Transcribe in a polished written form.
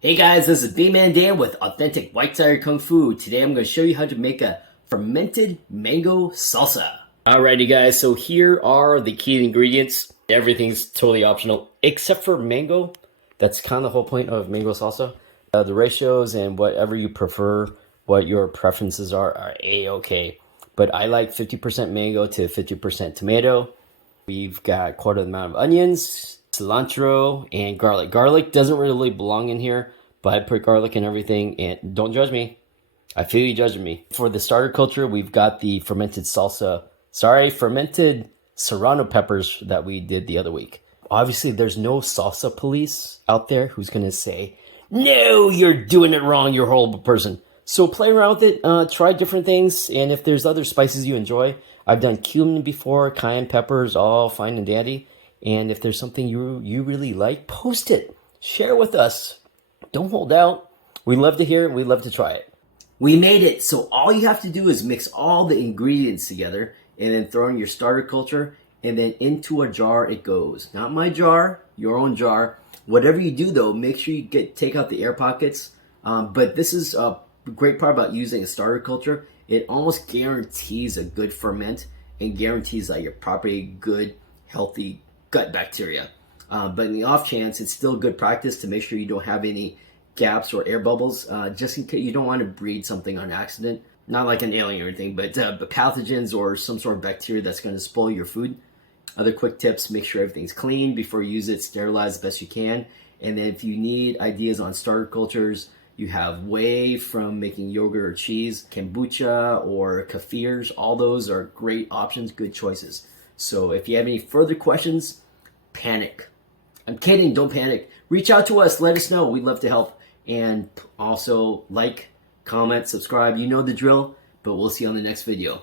Hey guys, this is B-Man Dan with Authentic White Tiger Kung Fu. Today I'm going to show you how to make a fermented mango salsa. Alrighty guys, so here are the key ingredients. Everything's totally optional except for mango. That's kind of the whole point of mango salsa. The ratios and whatever you prefer, what your preferences are A-okay. But I like 50% mango to 50% tomato. We've got quarter the amount of onions, cilantro, and garlic. Garlic doesn't really belong in here, but I put garlic in everything, and don't judge me. I feel you judging me. For the starter culture, we've got the fermented fermented serrano peppers that we did the other week. Obviously, there's no salsa police out there who's going to say, no, you're doing it wrong, you're a horrible person. So play around with it, try different things, and if there's other spices you enjoy, I've done cumin before, cayenne peppers, all fine and dandy. And if there's something you really like, post it. Share with us. Don't hold out. We love to hear it. We love to try it. We made it. So all you have to do is mix all the ingredients together and then throw in your starter culture, and then into a jar it goes. Not my jar, your own jar. Whatever you do though, make sure you take out the air pockets. But this is a great part about using a starter culture. It almost guarantees a good ferment and guarantees that you're properly good, healthy gut bacteria. But in the off chance, it's still good practice to make sure you don't have any gaps or air bubbles, just in case you don't want to breed something on accident. Not like an alien or anything, but pathogens or some sort of bacteria that's going to spoil your food. Other quick tips: make sure everything's clean before you use it, sterilize as best you can. And then if you need ideas on starter cultures, you have whey from making yogurt or cheese, kombucha or kefirs. All those are great options, good choices. So if you have any further questions, panic. I'm kidding, don't panic. Reach out to us, let us know. We'd love to help. And also like, comment, subscribe. You know the drill, but we'll see you on the next video.